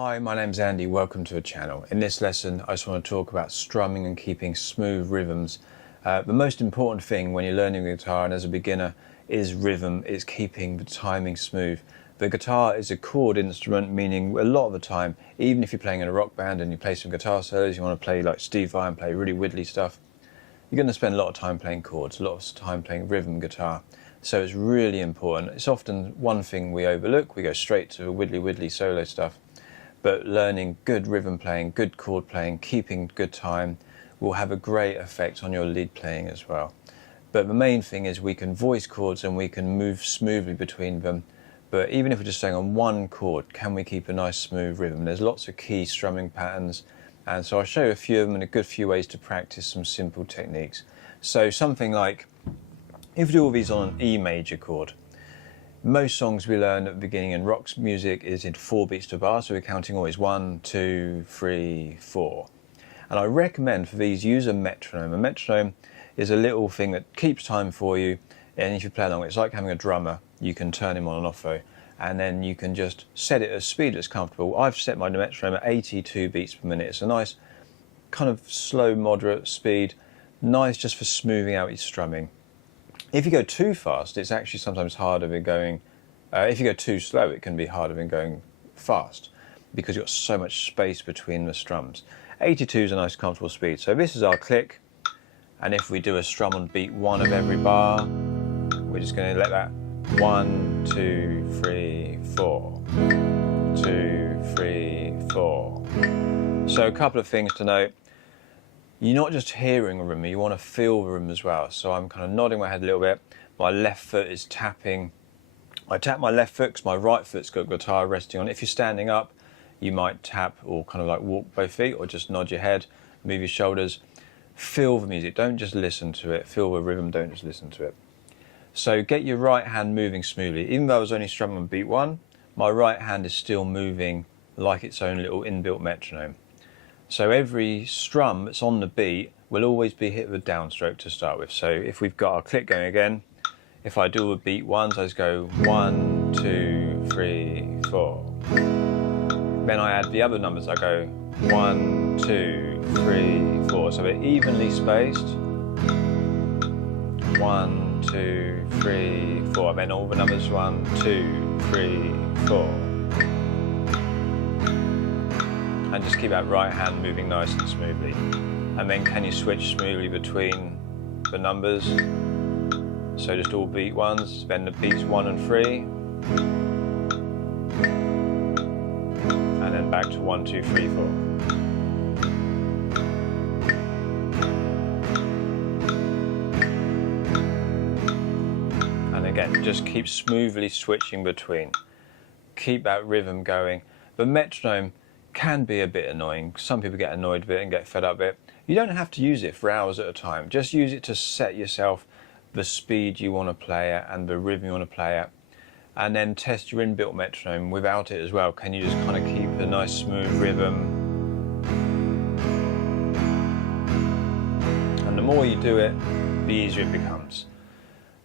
Hi, my name's Andy, welcome to the channel. In this lesson I just want to talk about strumming and keeping smooth rhythms. The most important thing when you're learning the guitar and as a beginner is rhythm, is keeping the timing smooth. The guitar is a chord instrument, meaning a lot of the time, even if you're playing in a rock band and you play some guitar solos, you want to play like Steve Vai and play really widdly stuff, you're going to spend a lot of time playing chords, a lot of time playing rhythm guitar. So it's really important. It's often one thing we overlook, we go straight to widdly solo stuff. But learning good rhythm playing, good chord playing, keeping good time will have a great effect on your lead playing as well. But the main thing is we can voice chords and we can move smoothly between them. But even if we're just staying on one chord, can we keep a nice smooth rhythm? There's lots of key strumming patterns, and so I'll show you a few of them and a good few ways to practice some simple techniques. So something like, if we do all these on an E major chord, most songs we learn at the beginning in rock music is in 4 beats to bar, so we're counting always 1, 2, 3, 4. And I recommend for these use a metronome. A metronome is a little thing that keeps time for you, and if you play along, it's like having a drummer. You can turn him on and off though, and then you can just set it at a speed that's comfortable. I've set my metronome at 82 beats per minute. It's a nice kind of slow, moderate speed, nice just for smoothing out your strumming. If you go too fast, it's actually sometimes harder than going, if you go too slow, it can be harder than going fast because you've got so much space between the strums. 82 is a nice comfortable speed. So this is our click, and if we do a strum on beat 1 of every bar, we're just going to let that 1, 2, 3, 4, 2, 3, 4. So a couple of things to note. You're not just hearing a rhythm, you want to feel the rhythm as well. So I'm kind of nodding my head a little bit, my left foot is tapping. I tap my left foot because my right foot's got guitar resting on it. If you're standing up, you might tap or kind of like walk both feet or just nod your head, move your shoulders. Feel the music, don't just listen to it. Feel the rhythm, don't just listen to it. So get your right hand moving smoothly. Even though I was only strumming on beat 1, my right hand is still moving like its own little inbuilt metronome. So every strum that's on the beat will always be hit with a downstroke to start with. So if we've got our click going again, if I do a beat 1, I just go 1, 2, 3, 4. Then I add the other numbers, I go 1, 2, 3, 4. So they're evenly spaced. 1, 2, 3, 4. Then all the numbers 1, 2, 3, 4. And just keep that right hand moving nice and smoothly. And then can you switch smoothly between the numbers? So just all beat 1s, then the beats 1 and 3. And then back to 1, 2, 3, 4. And again, just keep smoothly switching between. Keep that rhythm going. The metronome can be a bit annoying. Some people get annoyed with it and get fed up with it. You don't have to use it for hours at a time. Just use it to set yourself the speed you want to play at and the rhythm you want to play at. And then test your inbuilt metronome without it as well. Can you just kind of keep a nice smooth rhythm? And the more you do it, the easier it becomes.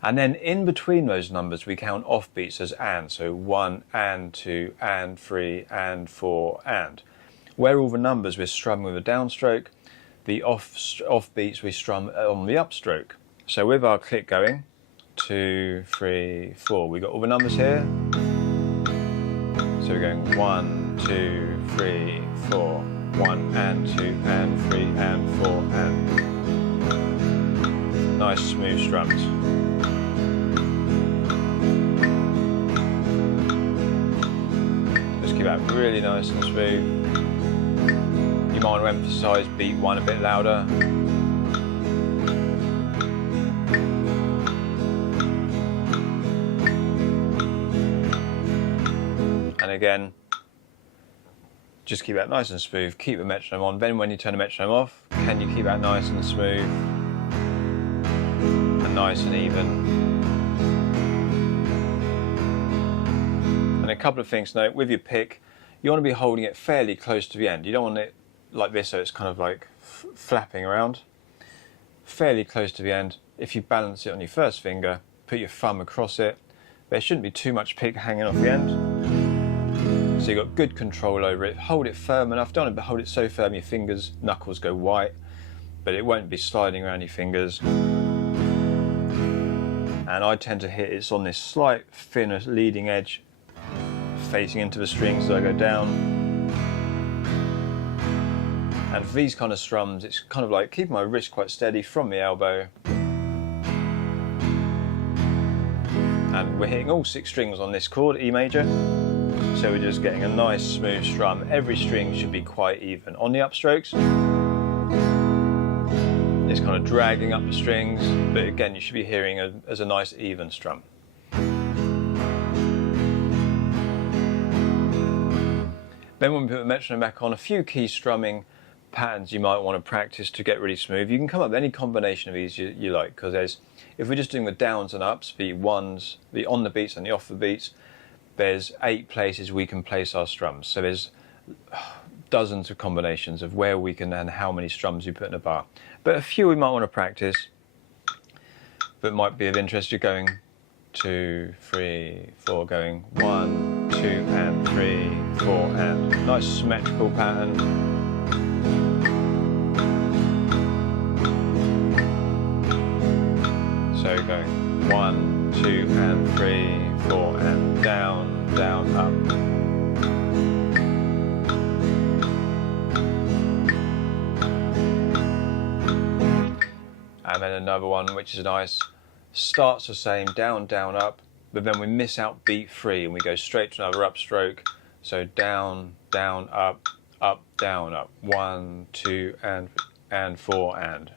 And then in between those numbers, we count off beats as and. So 1, and 2, and 3, and 4, and. Where all the numbers we're strumming with a downstroke, the off beats we strum on the upstroke. So with our click going, 2, 3, 4, we got all the numbers here. So we're going 1, 2, 3, 4, 1, and 2, and 3, and 4, and. Nice smooth strums. Keep that really nice and smooth. You might want to emphasise beat 1 a bit louder. And again, just keep that nice and smooth. Keep the metronome on. Then when you turn the metronome off, can you keep that nice and smooth and nice and even? And a couple of things to note, with your pick, you want to be holding it fairly close to the end. You don't want it like this so it's kind of like flapping around. Fairly close to the end. If you balance it on your first finger, put your thumb across it. There shouldn't be too much pick hanging off the end. So you've got good control over it. Hold it firm enough. Don't hold it so firm your fingers, knuckles go white, but it won't be sliding around your fingers. And I tend to hit it's on this slight thinner leading edge, facing into the strings as I go down. And for these kind of strums, it's kind of like keeping my wrist quite steady from the elbow. And we're hitting all 6 strings on this chord, E major. So we're just getting a nice smooth strum. Every string should be quite even. On the upstrokes, it's kind of dragging up the strings, but again, you should be hearing it as a nice even strum. Then when we put the metronome back on, a few key strumming patterns you might want to practice to get really smooth. You can come up with any combination of these you like, because if we're just doing the downs and ups, the ones, the on the beats and the off the beats, there's 8 places we can place our strums. So there's dozens of combinations of where we can and how many strums you put in a bar. But a few we might want to practice that might be of interest. You're going 2, 3, 4, going 1, 2 and 3, 4 and. Nice symmetrical pattern. So going 1, 2 and 3, 4 and down, down, up. And then another one which is nice, starts the same, down, down, up, but then we miss out beat 3 and we go straight to another upstroke. So down, down, up, down, up. 1, 2 and 4 and.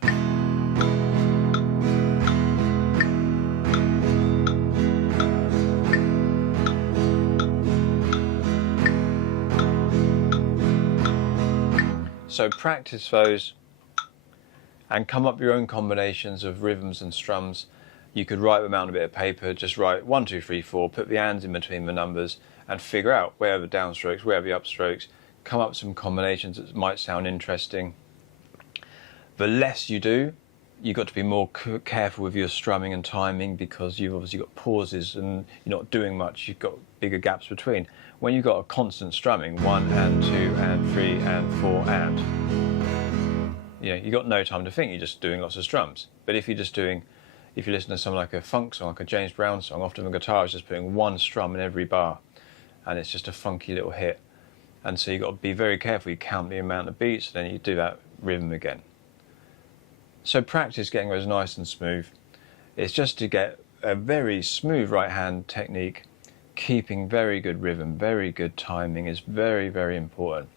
So practice those and come up with your own combinations of rhythms and strums. You could write them out on a bit of paper, just write 1, 2, 3, 4, put the ands in between the numbers and figure out where are the downstrokes, where are the upstrokes, come up with some combinations that might sound interesting. The less you do, you've got to be more careful with your strumming and timing, because you've obviously got pauses and you're not doing much, you've got bigger gaps between. When you've got a constant strumming, 1 and 2 and 3 and 4 and, you've got no time to think, you're just doing lots of strums. But if you listen to something like a funk song, like a James Brown song, often the guitar is just putting 1 strum in every bar and it's just a funky little hit. And so you've got to be very careful, you count the amount of beats and then you do that rhythm again. So practice getting those nice and smooth. It's just to get a very smooth right hand technique, keeping very good rhythm, very good timing is very, very important.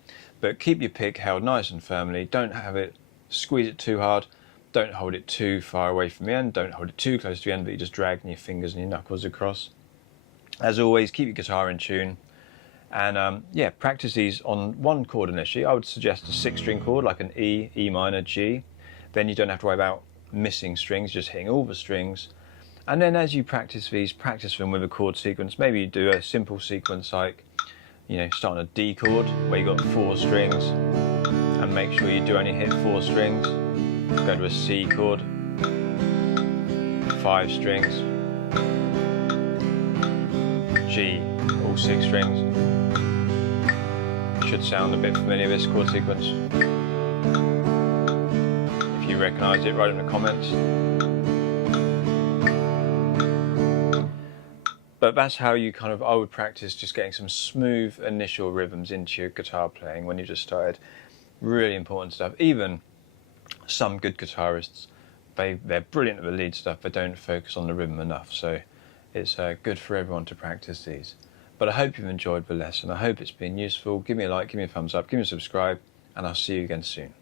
But keep your pick held nice and firmly, don't have it, squeeze it too hard, don't hold it too far away from the end, don't hold it too close to the end, but you're just dragging your fingers and your knuckles across. As always, keep your guitar in tune. And practice these on one chord initially. I would suggest a 6-string chord like an E, E minor, G. Then you don't have to worry about missing strings, just hitting all the strings. And then as you practice these, practice them with a chord sequence. Maybe you do a simple sequence like, start on a D chord where you've got 4 strings and make sure you do only hit 4 strings. Go to a C chord, 5 strings, G, all 6 strings. Should sound a bit familiar, this chord sequence. If you recognise it, write it in the comments. But that's how I would practice just getting some smooth initial rhythms into your guitar playing when you just started. Really important stuff. Even some good guitarists, they're brilliant at the lead stuff, but don't focus on the rhythm enough. So it's good for everyone to practice these. But I hope you've enjoyed the lesson. I hope it's been useful. Give me a like, give me a thumbs up, give me a subscribe, and I'll see you again soon.